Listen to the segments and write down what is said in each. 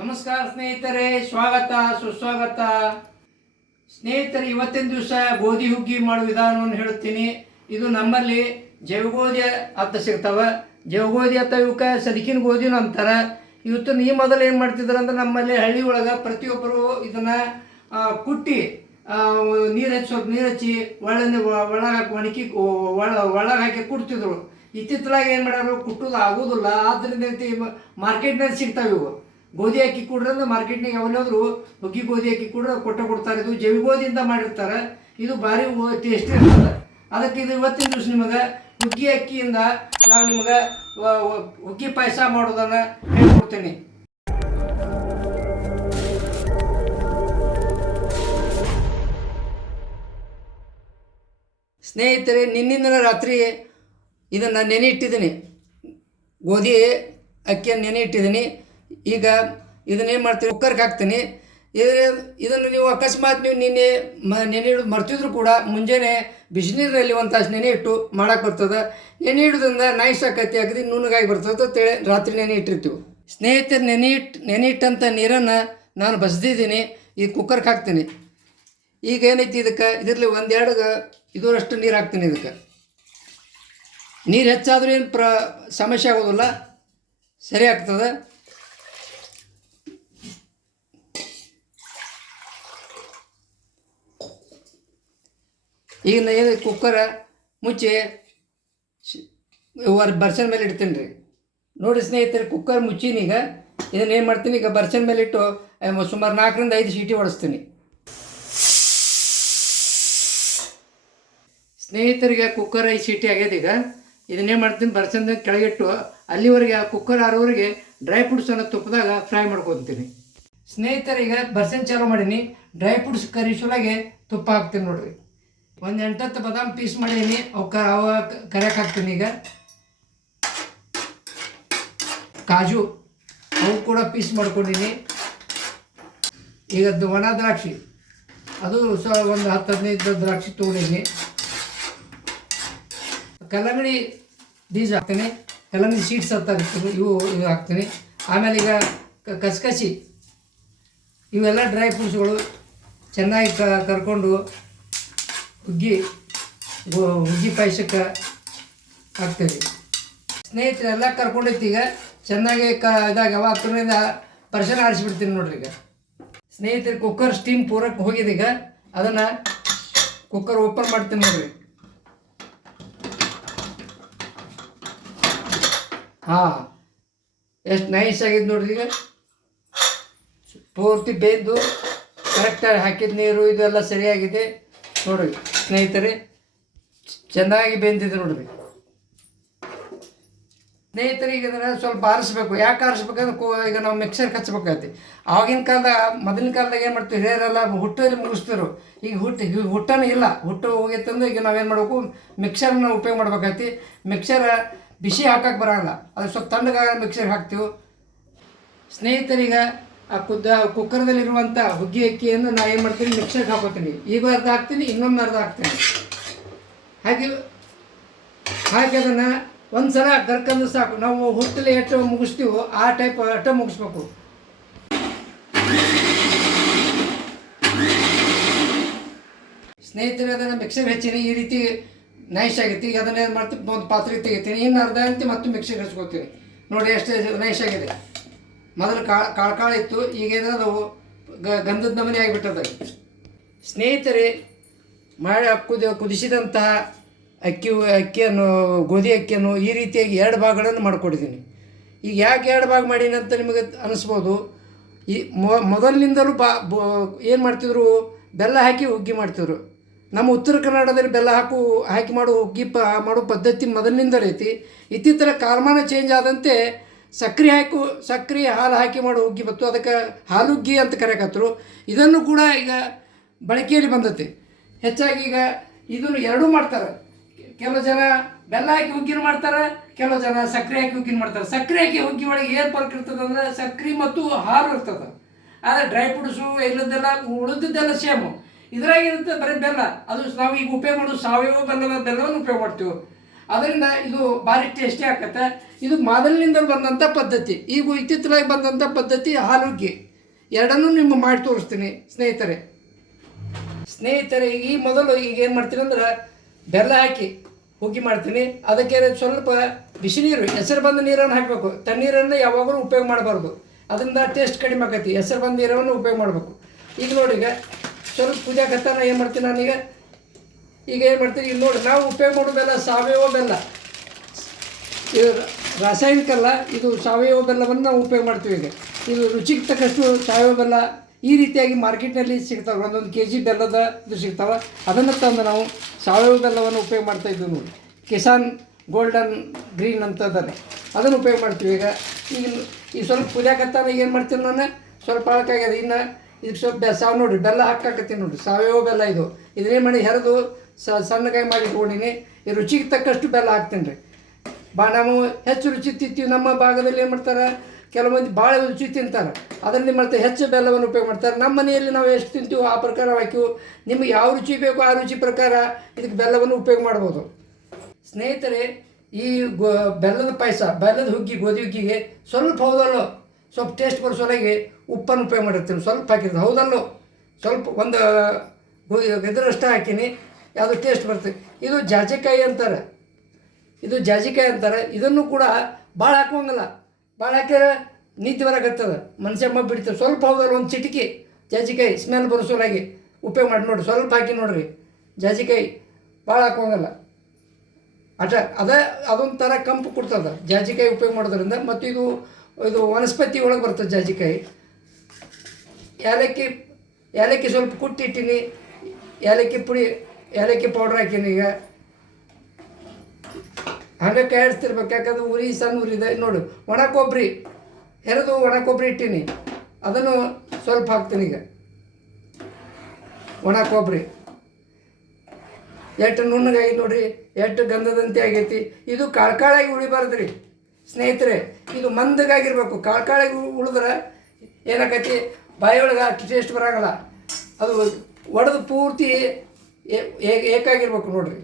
ನಮಸ್ಕಾರ ಸ್ನೇಹಿತರೆ, ಸ್ವಾಗತ, ಸುಸ್ವಾಗತ. ಸ್ನೇಹಿತರೆ, ಇವತ್ತಿನ ದಿವಸ ಗೋಧಿ ಹುಗ್ಗಿ ಮಾಡುವ ವಿಧಾನವನ್ನು ಹೇಳುತ್ತೀನಿ. ಇದು ನಮ್ಮಲ್ಲಿ ಜವಗೋಧಿ ಅಂತ ಸಿಗ್ತಾವ. ಜವಗೋಧಿ ಅಂತ ಇವಕ್ಕೆ ಸದಿಕಿನ ಗೋಧಿನೂ ಅಂತಾರೆ. ಇವತ್ತು ಈ ಮೊದಲು ಏನು ಮಾಡ್ತಿದ್ರು ಅಂದ್ರೆ ನಮ್ಮಲ್ಲಿ ಹಳ್ಳಿ ಒಳಗೆ ಪ್ರತಿಯೊಬ್ಬರು ಇದನ್ನ ಕುಟ್ಟಿ ನೀರು ಹಚ್ಚಿ, ಸ್ವಲ್ಪ ನೀರು ಹಚ್ಚಿ ಒಳ್ಳೆ ಒಳಗೆ ಒಣಕಿ ಒಳ, ಒಳಗೆ ಹಾಕಿ ಕುಡ್ತಿದ್ರು ಇತ್ತಿತ್ತಲಾಗ ಏನು ಮಾಡ್ಯಾರು? ಕುಟ್ಟೋದು ಆಗೋದಿಲ್ಲ. ಆದ್ದರಿಂದ ಮಾರ್ಕೆಟ್ನಲ್ಲಿ ಸಿಗ್ತಾವೆ ಇವು. ಗೋಧಿ ಅಕ್ಕಿ ಕೊಡ್ರಿ ಅಂದ್ರೆ ಮಾರ್ಕೆಟ್ನಾಗ ಯಾವನಾದ್ರು ಹುಗ್ಗಿ ಗೋಧಿ ಅಕ್ಕಿ ಕೊಡ್ರೆ ಕೊಟ್ಟ ಕೊಡ್ತಾರೆ ಇದು ಜವಿ ಗೋಧಿಯಿಂದ ಮಾಡಿರ್ತಾರೆ. ಇದು ಭಾರಿ ಟೇಸ್ಟಿ ಇರ್ತದೆ. ಅದಕ್ಕೆ ಇದು ಇವತ್ತಿನ ದಿವಸ ನಿಮಗೆ ಹುಗ್ಗಿ ಅಕ್ಕಿಯಿಂದ ನಾವು ನಿಮಗೆ ಹುಗ್ಗಿ ಪಾಯಸ ಮಾಡೋದನ್ನು ಹೇಳ್ಕೊಡ್ತೀನಿ. ಸ್ನೇಹಿತರೆ ನಿನ್ನಿಂದ ರಾತ್ರಿ ಇದನ್ನು ನೆನೆ ಇಟ್ಟಿದ್ದೀನಿ ಗೋಧಿ ಅಕ್ಕಿಯನ್ನು ನೆನೆ ಇಟ್ಟಿದ್ದೀನಿ ಈಗ ಇದನ್ನೇನು ಮಾಡ್ತೀನಿ? ಕುಕ್ಕರ್ಗೆ ಹಾಕ್ತೀನಿ. ಇದ್ರ ಇದನ್ನು ನೀವು ಅಕಸ್ಮಾತ್ ನೀವು ನಿನ್ನೆ ಮ, ನೆನೆ ಹಿಡಿದು ಮರ್ತಿದ್ರು ಕೂಡ ಮುಂಜಾನೆ ಬಿಸಿನೀರಿನಲ್ಲಿ ಒಂದು ತಾಸು ನೆನೆ ಇಟ್ಟು ಮಾಡಕ್ಕೆ ಬರ್ತದೆ. ನೆನೆ ಇಡೋದ್ರಿಂದ ನೈಸ್ ಆಕೈತಿ, ಅಗದಿ ನುಣ್ಣಗಾಗಿ ಬರ್ತದೆ ತಿಳಿ ರಾತ್ರಿ ನೆನೆ ಇಟ್ಟಿರ್ತೀವಿ. ಸ್ನೇಹಿತರು ನೆನೆ ಇಟ್ಟು ನೆನೆ ಇಟ್ಟಂಥ ನೀರನ್ನು ನಾನು ಬಸ್ದಿದ್ದೀನಿ. ಈ ಕುಕ್ಕರ್ಗೆ ಹಾಕ್ತೀನಿ. ಈಗ ಏನೈತಿ ಇದಕ್ಕೆ? ಇದರಲ್ಲಿ ಒಂದೆರಡು ಇದರಷ್ಟು ನೀರು ಹಾಕ್ತೀನಿ ಇದಕ್ಕೆ. ನೀರು ಹೆಚ್ಚಾದರೂ ಏನು ಪ್ರ, ಸಮಸ್ಯೆ ಆಗೋದಿಲ್ಲ. ಸರಿ ಆಗ್ತದೆ. ಈಗ ಏನು ಕುಕ್ಕರ ಮುಚ್ಚಿ ಬರ್ಸನ್ ಮೇಲೆ ಇಡ್ತೀನಿ ರೀ. ನೋಡಿ ಸ್ನೇಹಿತರೆ ಕುಕ್ಕರ್ ಮುಚ್ಚೀನಿ ಈಗ. ಇದನ್ನ ಏನು ಮಾಡ್ತೀನಿ, ಈಗ ಬರ್ಸನ್ ಮೇಲೆ ಇಟ್ಟು ಸುಮಾರು ನಾಲ್ಕರಿಂದ ಐದು ಸೀಟಿ ಹೊಡಿಸ್ತೀನಿ ಸ್ನೇಹಿತರಿಗೆ ಕುಕ್ಕರ್ ಐದು ಸೀಟಿ ಆಗ್ಯದ ಈಗ. ಇದನ್ನೇ ಮಾಡ್ತೀನಿ ಬರ್ಸನ್ ಕೆಳಗಿಟ್ಟು ಅಲ್ಲಿವರೆಗೆ ಆ ಕುಕ್ಕರ್ ಆರೋವರೆಗೆ ಡ್ರೈ ಫ್ರೂಟ್ಸನ್ನು ತುಪ್ಪದಾಗ ಫ್ರೈ ಮಾಡ್ಕೊತೀನಿ. ಸ್ನೇಹಿತರಿಗೆ ಬರ್ಸನ್ ಚಾಲು ಮಾಡೀನಿ. ಡ್ರೈ ಫ್ರೂಟ್ಸ್ ಕರಿಸೊಳಗೆ ತುಪ್ಪ ಹಾಕ್ತೀನಿ ನೋಡ್ರಿ. ಒಂದು ಎಂಟತ್ತು ಬಾದಾಮ್ ಪೀಸ್ ಮಾಡೀನಿ. ಅವಕ್ಕೆ ಅವ ಕರೆಯಕ್ಕೆ ಹಾಕ್ತೀನಿ ಈಗ. ಕಾಜು, ಅವು ಕೂಡ ಪೀಸ್ ಮಾಡ್ಕೊಂಡಿನಿ. ಈಗ ಅದು ಒಣ ದ್ರಾಕ್ಷಿ. ಅದು ಒಂದು ಹತ್ತು ಹದಿನೈದು ದ್ರಾಕ್ಷಿ ತೊಗೊಂಡಿನಿ. ಕಲ್ಲಂಗಡಿ ಬೀಜ ಹಾಕ್ತೀನಿ. ಕಲ್ಲಂಗಡಿ ಸೀಡ್ಸ್ ಹಾಕ್ತೀನಿ ಇವು ಇವು ಹಾಕ್ತೀನಿ. ಆಮೇಲೆ ಈಗ ಕಸಕಸಿ. ಇವೆಲ್ಲ ಡ್ರೈ ಫ್ರೂಟ್ಸ್ಗಳು ಚೆನ್ನಾಗಿ ಕರ್ಕೊಂಡು ಹುಗ್ಗಿ ಹುಗ್ಗಿ ಪಾಯಸಕ್ಕೆ ಹಾಕ್ತೀವಿ. ಸ್ನೇಹಿತರೆಲ್ಲ ಕರ್ಕೊಂಡೈತಿ ಈಗ. ಚೆನ್ನಾಗಿ ಕ, ಇದಾಗ ಹತ್ತರಿಂದ ಪರ್ಸನ್ ಆರಿಸ್ಬಿಡ್ತೀನಿ ನೋಡ್ರಿ ಈಗ. ಸ್ನೇಹಿತರೆ ಕುಕ್ಕರ್ ಸ್ಟೀಮ್ ಪೂರಕ್ಕೆ ಹೋಗಿದೆ ಈಗ. ಅದನ್ನು ಕುಕ್ಕರ್ ಓಪನ್ ಮಾಡ್ತೀನಿ ನೋಡ್ರಿ. ಹಾಂ. ಎಷ್ಟು ನೈಸ್ ಆಗಿದೆ ನೋಡ್ರಿ ಈಗ. ಪೂರ್ತಿ ಬೇಯ್ದು ಕರೆಕ್ಟಾಗಿ ಹಾಕಿದ ನೀರು ಇದೆಲ್ಲ ಸರಿಯಾಗಿದೆ. ನೋಡ್ರಿ. ಸ್ನೇಹಿತರೆ, ಚೆನ್ನಾಗಿ ಬೆಂದಿದೆ ನೋಡ್ರಿ. ಸ್ನೇಹಿತರೆ, ಈಗ ಸ್ವಲ್ಪ ಆರಿಸ್ಬೇಕು. ಯಾಕೆ ಆರಿಸ್ಬೇಕಂದ್ರೆ ಕೋ ಈಗ ನಾವು ಮಿಕ್ಸರ್ ಹಚ್ಬೇಕಾಗತ್ತೆ ಆವಾಗಿನ ಕಾಲದಾಗ ಮೊದಲಿನ ಕಾಲದಾಗ ಏನು ಮಾಡ್ತೀವಿ ಹಿರಿಯರೆಲ್ಲ ಹುಟ್ಟಲ್ಲಿ ಮುಗಿಸ್ತಿರು ಈಗ ಹುಟ್ಟು, ಈಗ ಹುಟ್ಟನೇ ಇಲ್ಲ. ಹುಟ್ಟು ಹೋಗೈತಂದ್ರೆ ಈಗ ನಾವೇನು ಮಾಡಬೇಕು? ಮಿಕ್ಸರ್ನ ಉಪಯೋಗ ಮಾಡ್ಬೇಕಾಗತ್ತೆ ಮಿಕ್ಸರ್ ಬಿಸಿ ಹಾಕಕ್ಕೆ ಬರೋಲ್ಲ. ಅದು ಸ್ವಲ್ಪ ತಣ್ಣಗಾಗ ಮಿಕ್ಸರ್ ಹಾಕ್ತೀವಿ. ಸ್ನೇಹಿತರೀಗ ಆ ಕುದ್ದ ಕುಕ್ಕರ್ದಲ್ಲಿರುವಂಥ ಹುಗ್ಗಿ ಅಕ್ಕಿಯನ್ನು ನಾ ಏನು ಮಾಡ್ತೀನಿ? ಮಿಕ್ಸರ್ಗೆ ಹಾಕೋತೀನಿ. ಈಗ ಅರ್ಧ ಹಾಕ್ತೀನಿ, ಇನ್ನೊಮ್ಮೆ ಅರ್ಧ ಹಾಕ್ತೀನಿ. ಹಾಗೆ ಹಾಗೆ ಅದನ್ನು ಒಂದು ಸಲ ಸಾಕು. ನಾವು ಹುಟ್ಟಲೆ ಎಷ್ಟು ಮುಗಿಸ್ತೀವೋ ಆ ಟೈಪ್ ಅಟ್ಟ ಮುಗಿಸ್ಬೇಕು. ಸ್ನೇಹಿತರೆ, ಅದನ್ನು ಮಿಕ್ಸರ್ ಹೆಚ್ಚಿನಿ. ಈ ರೀತಿ ನೈಸ್ ಆಗೈತಿ. ಏನು ಮಾಡ್ತೀನಿ ಒಂದು ಪಾತ್ರೆ ತೆಗಿತೀನಿ. ಇನ್ನು ಅರ್ಧ ಅಂತಿ ಮತ್ತೆ ಮಿಕ್ಸರ್ ಹಚ್ಕೋತೀನಿ. ನೋಡಿ ಎಷ್ಟು ನೈಸ್ ಆಗಿದೆ. ಮೊದಲು ಕಾಳು ಕಾಳು ಇತ್ತು, ಈಗ ಏನಾದ್ರು ಅದು ಗಂಧದ ನಮನೆ ಆಗಿಬಿಟ್ಟದ ಸ್ನೇಹಿತರೆ ಮಾಡಿ ಕುದ, ಕುದಿಸಿದಂತಹ ಅಕ್ಕಿ, ಅಕ್ಕಿಯನ್ನು, ಗೋಧಿ ಅಕ್ಕಿಯನ್ನು ಈ ರೀತಿಯಾಗಿ ಎರಡು ಭಾಗಗಳನ್ನು ಮಾಡಿಕೊಟ್ಟಿದ್ದೀನಿ. ಈಗ ಯಾಕೆ ಎರಡು ಭಾಗ ಮಾಡೀನಿ ಅಂತ ನಿಮಗೆ ಅನಿಸ್ಬೋದು. ಈ ಮೊದಲಿನಿಂದಲೂ ಬಾ ಏನು ಮಾಡ್ತಿದ್ರು, ಬೆಲ್ಲ ಹಾಕಿ ಹುಗ್ಗಿ ಮಾಡ್ತಿದ್ರು. ನಮ್ಮ ಉತ್ತರ ಕನ್ನಡದಲ್ಲಿ ಬೆಲ್ಲ ಹಾಕು, ಹಾಕಿ ಮಾಡೋ ಹುಗ್ಗಿ ಪ, ಮಾಡೋ ಪದ್ಧತಿ ಮೊದಲಿನಿಂದಲೂ ಐತಿ. ಇತ್ತೀತರ ಕಾಲಮಾನ ಚೇಂಜ್ ಆದಂತೆ ಸಕ್ರೆ ಹಾಕು ಸಕ್ರೆ ಹಾಲು ಹಾಕಿ ಮಾಡೋ ಹುಗ್ಗಿ ಬತ್ತು ಅದಕ್ಕೆ ಹಾಲುಗ್ಗಿ ಅಂತ ಕರೆಯಕತ್ತರು ಇದನ್ನು ಕೂಡ ಈಗ ಬಳಕೆಯಲ್ಲಿ ಬಂದೈತಿ. ಹೆಚ್ಚಾಗಿ ಈಗ ಇದನ್ನು ಎರಡೂ ಮಾಡ್ತಾರೆ. ಕೆಲವು ಜನ ಬೆಲ್ಲ ಹಾಕಿ ಹುಗ್ಗಿನ ಮಾಡ್ತಾರೆ, ಕೆಲವು ಜನ ಸಕ್ಕರೆ ಹಾಕಿ ಹುಗ್ಗಿನ ಮಾಡ್ತಾರೆ. ಸಕ್ಕರೆ ಹಾಕಿ ಹುಗ್ಗಿ ಒಳಗೆ ಏನು ಪರ್ಕ್ ಇರ್ತದೆ ಅಂದರೆ ಸಕ್ಕರೆ ಮತ್ತು ಹಾಲು ಇರ್ತದೆ. ಆದರೆ ಡ್ರೈ ಫ್ರೂಟ್ಸು ಇಲ್ಲದೆಲ್ಲ ಉಳಿದಿದ್ದೆಲ್ಲ ಸೇಮು. ಇದ್ರಾಗಿರುತ್ತೆ ಬರೀ ಬೆಲ್ಲ. ಅದು ನಾವು ಈಗ ಉಪಯೋಗ ಮಾಡೋದು ಸಾವಯವ ಬೆಲ್ಲದ ಬೆಲ್ಲವನ್ನು ಉಪಯೋಗ ಮಾಡ್ತೀವಿ. ಅದರಿಂದ ಇದು ಭಾರಿ ಟೇಸ್ಟಿ ಆಕತ್ತೆ ಇದು ಮೊದಲಿನಿಂದ ಬಂದಂಥ ಪದ್ಧತಿ. ಈಗ ಇತ್ತಿತ್ತಲಾಗಿ ಬಂದಂಥ ಪದ್ಧತಿ ಹಾಲುಗ್ಗಿ ಎರಡನ್ನೂ ನಿಮ್ಮ ಮಾಡಿ ತೋರಿಸ್ತೀನಿ ಸ್ನೇಹಿತರೆ. ಸ್ನೇಹಿತರೆ, ಈ ಮೊದಲು ಈಗ ಏನು ಮಾಡ್ತೀನಿ ಅಂದ್ರೆ ಬೆಲ್ಲ ಹಾಕಿ ಹುಗ್ಗಿ ಮಾಡ್ತೀನಿ. ಅದಕ್ಕೆ ಸ್ವಲ್ಪ ಬಿಸಿ ನೀರು ಹೆಸರು ಬಂದ ನೀರನ್ನು ಹಾಕಬೇಕು. ತಣ್ಣೀರನ್ನು ಯಾವಾಗಲೂ ಉಪಯೋಗ ಮಾಡಬಾರ್ದು. ಅದರಿಂದ ಟೇಸ್ಟ್ ಕಡಿಮೆ ಆಕೈತಿ ಹೆಸರು ಬಂದ ನೀರನ್ನು ಉಪಯೋಗ ಮಾಡಬೇಕು. ಈಗ ನೋಡಿ ಈಗ ಸ್ವಲ್ಪ ಪೂಜಾ ಕತ್ತಾನ ಏನು ಮಾಡ್ತೀನಿ ನಾನೀಗ? ಈಗ ಏನು ಮಾಡ್ತೀವಿ ಈಗ ನೋಡಿ, ನಾವು ಉಪಯೋಗ ಮಾಡೋ ಬೆಲ್ಲ ಸಾವಯವ ಬೆಲ್ಲ. ಇದು ರಾಸಾಯನಿಕ ಅಲ್ಲ ಇದು ಸಾವಯವ ಬೆಲ್ಲವನ್ನು ನಾವು ಉಪಯೋಗ ಮಾಡ್ತೀವಿ ಈಗ. ಇದು ರುಚಿಗೆ ತಕ್ಕಷ್ಟು ಸಾವಯವ ಬೆಲ್ಲ ಈ ರೀತಿಯಾಗಿ ಮಾರ್ಕೆಟ್ನಲ್ಲಿ ಸಿಗ್ತಾವೆ. ಒಂದೊಂದು ಕೆ ಜಿ ಬೆಲ್ಲದ ಇದು ಸಿಗ್ತಾವೆ. ಅದನ್ನು ತಂದು ನಾವು ಸಾವಯವ ಬೆಲ್ಲವನ್ನು ಉಪಯೋಗ ಮಾಡ್ತಾ ಇದ್ದೀವಿ ನೋಡಿ. ಕಿಸಾನ್ ಗೋಲ್ಡನ್ ಗ್ರೀನ್ ಅಂತ ಅದಾರೆ ಅದನ್ನು ಉಪಯೋಗ ಮಾಡ್ತೀವಿ ಈಗ. ಈಗ ಈ ಸ್ವಲ್ಪ ಕುದಿಯಾಕತ್ತಾನ ಏನು ಮಾಡ್ತೀನಿ ನಾನು? ಸ್ವಲ್ಪ ಹಾಳಕ್ಕಾಗ್ಯದ. ಇನ್ನು ಇದಕ್ಕೆ ಸ್ವಲ್ಪ ಸಾವು ನೋಡಿ, ಬೆಲ್ಲ ಹಾಕಾಕತ್ತೀನಿ ನೋಡಿ. ಸಾವಯವ ಬೆಲ್ಲ ಇದು. ಇದನ್ನೇನು ಮಾಡಿ, ಹೆರೆದು ಸ ಸಣ್ಣಗಾಗಿ ಮಾಡಿ ಇಟ್ಕೊಂಡಿನಿ ಈ ರುಚಿಗೆ ತಕ್ಕಷ್ಟು ಬೆಲ್ಲ ಹಾಕ್ತೀನಿ ರೀ. ಬಾ, ನಾವು ಹೆಚ್ಚು ರುಚಿ ತಿಂತೀವಿ. ನಮ್ಮ ಭಾಗದಲ್ಲಿ ಏನು ಮಾಡ್ತಾರೆ? ಕೆಲವು ಮಂದಿ ಭಾಳ ರುಚಿ ತಿಂತಾರೆ. ಅದರಲ್ಲಿ ಮತ್ತೆ ಹೆಚ್ಚು ಬೆಲ್ಲವನ್ನು ಉಪಯೋಗ ಮಾಡ್ತಾರೆ. ನಮ್ಮ ಮನೆಯಲ್ಲಿ ನಾವು ಎಷ್ಟು ತಿಂತೀವೋ ಆ ಪ್ರಕಾರ ಹಾಕಿವು ನಿಮಗೆ ಯಾವ ರುಚಿ ಬೇಕೋ ಆ ರುಚಿ ಪ್ರಕಾರ ಇದಕ್ಕೆ ಬೆಲ್ಲವನ್ನು ಉಪಯೋಗ ಮಾಡ್ಬೋದು. ಸ್ನೇಹಿತರೆ, ಈ ಗೋ, ಬೆಲ್ಲದ ಪಾಯಸ, ಬೆಲ್ಲದ ಹುಗ್ಗಿ, ಗೋಧಿ ಹುಗ್ಗಿಗೆ ಸ್ವಲ್ಪ ಹೌದಲ್ಲೋ? ಸ್ವಲ್ಪ ಟೇಸ್ಟ್ ಬರೋ ಸಲುವಾಗಿ ಉಪ್ಪನ್ನು ಉಪಯೋಗ ಮಾಡಿರ್ತೀನಿ. ಸ್ವಲ್ಪ ಹಾಕಿರ್ತೀನಿ. ಹೌದಲ್ಲೋ? ಸ್ವಲ್ಪ ಒಂದು ಹಾಕಿನಿ ಹಾಕೀನಿ. ಯಾವುದು ಟೇಸ್ಟ್ ಬರ್ತದೆ ಇದು ಜಾಜಿಕಾಯಿ ಅಂತಾರೆ. ಇದು ಜಾಜಿಕಾಯಿ ಅಂತಾರೆ. ಇದನ್ನು ಕೂಡ ಭಾಳ ಹಾಕೋಂಗಿಲ್ಲ ಭಾಳ ಹಾಕಿದ್ರೆ ನೀತಿ ಬರಕತ್ತದ ಮನುಷ್ಯ ಮಬ್ಬ ಬಿಡ್ತದೆ ಸ್ವಲ್ಪ ಹೌದಲ್ಲ ಒಂದು ಚಿಟಿಕಿ? ಜಾಜಿಕಾಯಿ ಸ್ಮೆಲ್ ಬರೋಸೋಲಾಗಿ ಉಪಯೋಗ ಮಾಡಿ ನೋಡಿರಿ ಸ್ವಲ್ಪ ಹಾಕಿ ನೋಡಿರಿ. ಜಾಜಿಕಾಯಿ ಭಾಳ ಹಾಕೋಂಗಿಲ್ಲ ಅಟ ಅದೇ ಅದೊಂಥರ ಕಂಪು ಕೊಡ್ತದೆ. ಜಾಜಿಕಾಯಿ ಉಪಯೋಗ ಮಾಡೋದ್ರಿಂದ. ಮತ್ತು ಇದು ಇದು ವನಸ್ಪತಿ ಒಳಗೆ ಬರ್ತದೆ ಜಾಜಿಕಾಯಿ. ಏಲಕ್ಕಿ ಏಲಕ್ಕಿ ಸ್ವಲ್ಪ ಕುಟ್ಟಿಟ್ಟಿನಿ ಏಲಕ್ಕಿ ಪುಡಿ ಏಲಕ್ಕಿ ಪೌಡ್ರ್ ಹಾಕೀನಿ ಈಗ. ಹಂಗೆ ಕಾಯಿಸ್ತಿರ್ಬೇಕು, ಯಾಕಂದ್ರೆ ಉರಿ, ಸಣ್ಣ ಉರಿ ಇದೆ. ನೋಡು, ಒಣ ಕೊಬ್ಬರಿ ಹೆರೆದು ಒಣ ಕೊಬ್ಬರಿ ಇಟ್ಟೀನಿ. ಅದನ್ನು ಸ್ವಲ್ಪ ಹಾಕ್ತೀನಿ ಈಗ. ಒಣ ಕೊಬ್ಬರಿ ಎಷ್ಟು ನುಣ್ಣಗಾಗಿ ನೋಡ್ರಿ, ಎಷ್ಟು ಗಂಧದಂತೆ ಆಗೈತಿ. ಇದು ಕಾಳ್ಕಾಳಾಗಿ ಉಳಿಬಾರ್ದು ರೀ ಸ್ನೇಹಿತರೆ, ಇದು ಮಂದಗಾಗಿರ್ಬೇಕು. ಕಾಳ್ಕಾಳಾಗಿ ಉಳಿದ್ರೆ ಏನಾಕೈತಿ, ಬಾಯಿಯೊಳಗೆ ಅಷ್ಟು ಟೇಸ್ಟ್ ಬರೋಂಗಲ್ಲ. ಅದು ಒಡೆದು ಪೂರ್ತಿ ಏಕಾಗಿರ್ಬೇಕು ನೋಡ್ರಿ.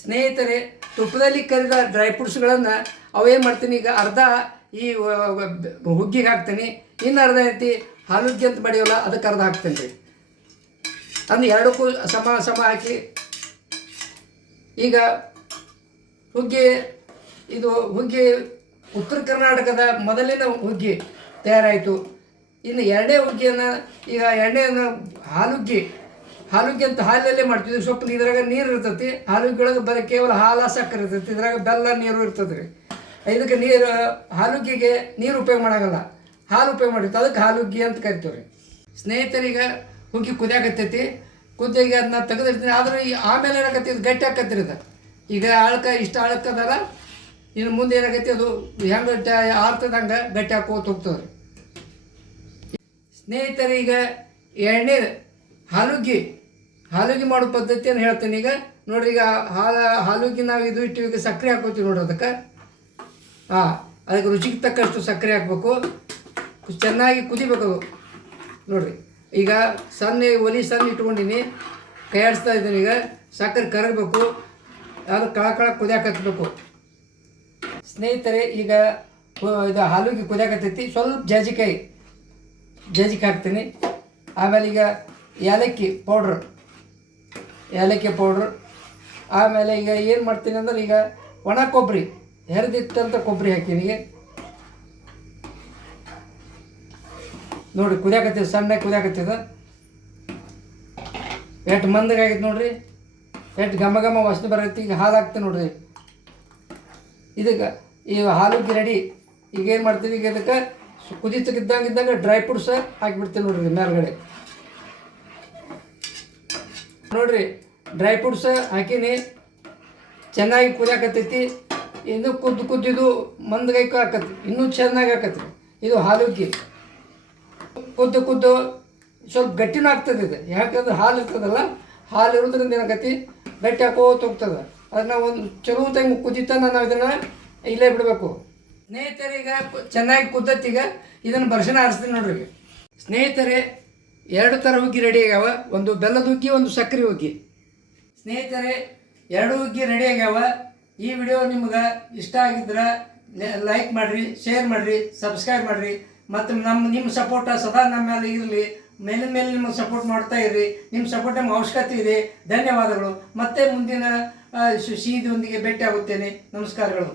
ಸ್ನೇಹಿತರೆ, ತುಪ್ಪದಲ್ಲಿ ಕರಿದ ಡ್ರೈ ಫ್ರೂಟ್ಸ್ಗಳನ್ನು ಅವೇನು ಮಾಡ್ತೀನಿ, ಈಗ ಅರ್ಧ ಈ ಹುಗ್ಗಿಗೆ ಹಾಕ್ತೀನಿ. ಇನ್ನು ಅರ್ಧ ಐತಿ ಹಾಲುಗ್ಗಿ ಅಂತ ಬಡಿಯೋಲ್ಲ ಅದಕ್ಕೆ ಅರ್ಧ ಹಾಕ್ತೀನಿ ರೀ. ಅಂದ್ರೆ ಎರಡಕ್ಕೂ ಸಮ ಸಮ ಹಾಕಿ. ಈಗ ಹುಗ್ಗಿ, ಇದು ಹುಗ್ಗಿ ಉತ್ತರ ಕರ್ನಾಟಕದ ಮೊದಲಿನ ಹುಗ್ಗಿ ತಯಾರಾಯಿತು. ಇನ್ನು ಎರಡನೇ ಹುಗ್ಗಿಯನ್ನು, ಈಗ ಎರಡನೇ ಹಾಲುಗ್ಗಿ ಹಾಲುಗ್ಗಿ ಅಂತ ಹಾಲಲ್ಲೇ ಮಾಡ್ತಿದ್ವಿ. ಸ್ವಲ್ಪ ಇದ್ರಾಗ ನೀರು ಇರ್ತೈತಿ. ಒಳಗೆ ಬರೀ ಕೇವಲ ಹಾಲ, ಸಕ್ಕರೆ ಇರ್ತೈತಿ. ಇದ್ರಾಗ ಬೆಲ್ಲ, ನೀರು ಇರ್ತದೆ ರೀ. ಇದಕ್ಕೆ ನೀರು ಹಾಲುಗ್ಗಿಗೆ ನೀರು ಉಪಯೋಗ ಮಾಡಾಗಲ್ಲ. ಹಾಲು ಉಪಯೋಗ ಮಾಡಿರ್ತೀವಿ. ಅದಕ್ಕೆ ಹಾಲುಗ್ಗಿ ಅಂತ ಕರಿತೀವಿ ರೀ. ಸ್ನೇಹಿತರಿಗೆ ಹುಗ್ಗಿ ಕುದಿಯಾಕತ್ತೈತಿ. ಕುದ್ದಿಗೆ ಅದನ್ನ ತೆಗೆದಿರ್ತೀನಿ ಆದ್ರೆ ಈ ಆಮೇಲೆ ಏನಾಗತ್ತೆ ಇದು ಗಟ್ಟಿ ಆಕತ್ರಿ ಇದು. ಈಗ ಆಳ್ಕ, ಇಷ್ಟ ಆಳ್ಕದಲ್ಲ ಇನ್ನು ಮುಂದೆ ಏನಾಗತ್ತೆ ಅದು ಹೆಂಗೆ ಆರ್ತದಂಗೆ ಗಟ್ಟಿ ಹಾಕೋತ ಹೋಗ್ತದೆ ಸ್ನೇಹಿತರಿಗೆ ಎಣ್ಣೆ, ಹಾಲುಗ್ಗಿ ಹಾಲುಗ್ಗಿ ಮಾಡೋ ಪದ್ಧತಿಯನ್ನು ಹೇಳ್ತೀನಿ ಈಗ? ನೋಡ್ರಿ ಈಗ ಹಾಲು, ಹಾಲುಗಿ ನಾವು ಇದು ಇಟ್ಟು ಈಗ ಸಕ್ಕರೆ ಹಾಕೋತೀವಿ ನೋಡ್ರಿ ಅದಕ್ಕೆ. ಹಾಂ ಅದಕ್ಕೆ ರುಚಿಗೆ ತಕ್ಕಷ್ಟು ಸಕ್ಕರೆ ಹಾಕಬೇಕು. ಚೆನ್ನಾಗಿ ಕುದಿಬೇಕು ನೋಡ್ರಿ, ಈಗ ಸಣ್ಣ ಒಲಿ ಸಣ್ಣ ಇಟ್ಕೊಂಡಿನಿ. ಕೈಯಾಡಿಸ್ತಾ ಇದ್ದೀನಿ ಈಗ. ಸಕ್ಕರೆ ಕರಗಬೇಕು. ಅದು ಕಳ ಕಳ ಕುದಿಯಾಕ ಹತ್ಬೇಕು ಸ್ನೇಹಿತರೆ, ಈಗ ಇದು ಹಾಲುಗೆ ಕುದಿಯಾಕತ್ತೈತಿ. ಸ್ವಲ್ಪ ಜಾಜಿಕಾಯಿ ಜಾಜಿಕಾಯಿ ಹಾಕ್ತೀನಿ. ಆಮೇಲೆ ಈಗ ಏಲಕ್ಕಿ ಪೌಡ್ರ್. ಏಲಕ್ಕಿ ಪೌಡ್ರ್. ಆಮೇಲೆ ಈಗ ಏನು ಮಾಡ್ತೀನಿ ಅಂದ್ರೆ ಈಗ ಒಣ ಕೊಬ್ಬರಿ ಹೆರಿದಿಟ್ಟಂಥ ಕೊಬ್ಬರಿ ಹಾಕೀನಿ ಈಗ ಕುದಿಯಾಕತ್ತಿದ ಸಣ್ಣ ಕುದಿಯಾಕತ್ತದ ಎಷ್ಟು ಮಂದಗಾಗಿತ್ತು ನೋಡ್ರಿ. ಎಷ್ಟು ಘಮ ಘಮ ವಾಸನೆ ಬರೈತಿ, ಈಗ ಹಾಲು ಹಾಕ್ತೀನಿ ನೋಡ್ರಿ. ಇದಕ್ಕೆ ಈ ಹಾಲು ರೆಡಿ ಈಗ ಏನು ಮಾಡ್ತೀನಿ, ಈಗ ಇದಕ್ಕೆ ಕುದಿತಕ್ಕಿದ್ದಂಗೆ ಇದ್ದಂಗೆ ಡ್ರೈ ಫ್ರೂಟ್ಸ್ ಹಾಕಿಬಿಡ್ತೀನಿ ನೋಡ್ರಿ ಮೇಲ್ಗಡೆ. ನೋಡ್ರಿ ಡ್ರೈ ಫ್ರೂಟ್ಸ್ ಹಾಕೀನಿ, ಚೆನ್ನಾಗಿ ಕುದಿಯಾಕತ್ತೈತಿ. ಇನ್ನು ಕುದ್ದು ಕುದ್ದಿದು ಮಂದಗೈಕು ಹಾಕತ್ತಿ ಇನ್ನೂ ಚೆನ್ನಾಗಿ ಹಾಕತ್ತಿ ಇದು ಹಾಲುಕ್ಕಿ. ಕುದ್ದು ಕುದ್ದು ಸ್ವಲ್ಪ ಗಟ್ಟಿನೂ ಆಗ್ತದೆ ಇದು. ಯಾಕಂದ್ರೆ ಹಾಲು ಇರ್ತದಲ್ಲ, ಹಾಲು ಇರೋದ್ರಿಂದ ಏನಾಗತ್ತಿ? ಗಟ್ಟಿ ಹಾಕೋತ ಹೋಗ್ತದೆ. ಅದನ್ನ ಒಂದು ಚಲೋ ತಂಗ ಕುದಿತಾನ ನಾವು ಇದನ್ನು ಇಲ್ಲೇ ಬಿಡಬೇಕು. ಸ್ನೇಹಿತರೀಗ ಚೆನ್ನಾಗಿ ಕುದ್ದತ್ತೀಗ ಇದನ್ನು ಬರ್ಷಣ ಆರಿಸ್ತೀನಿ ನೋಡ್ರಿ. ಸ್ನೇಹಿತರೆ ಎರಡು ಥರ ಹುಗ್ಗಿ ರೆಡಿ ಆಗ್ಯಾವ. ಒಂದು ಬೆಲ್ಲದ ಹುಗ್ಗಿ ಒಂದು ಸಕ್ಕರೆ ಹುಗ್ಗಿ ಸ್ನೇಹಿತರೆ, ಎರಡು ಹುಗ್ಗಿ ರೆಡಿ ಆಗ್ಯಾವ. ಈ ವಿಡಿಯೋ ನಿಮ್ಗೆ ಇಷ್ಟ ಆಗಿದ್ರೆ ಲೈಕ್ ಮಾಡಿರಿ ಶೇರ್ ಮಾಡಿರಿ ಸಬ್ಸ್ಕ್ರೈಬ್ ಮಾಡಿರಿ. ಮತ್ತು ನಮ್ಮ ನಿಮ್ಮ ಸಪೋರ್ಟ ಸದಾ ನಮ್ಮ ಮೇಲೆ ಇರಲಿ. ಮೇಲಿನ ಮೇಲೆ ನಿಮಗೆ ಸಪೋರ್ಟ್ ಮಾಡ್ತಾ ಇರ್ರಿ. ನಿಮ್ಮ ಸಪೋರ್ಟ್ ನಮ್ಮ ಅವಶ್ಯಕತೆ ಇದೆ. ಧನ್ಯವಾದಗಳು. ಮತ್ತೆ ಮುಂದಿನ ಸಿಹಿದೊಂದಿಗೆ ಭೇಟಿ ಆಗುತ್ತೇನೆ ನಮಸ್ಕಾರಗಳು.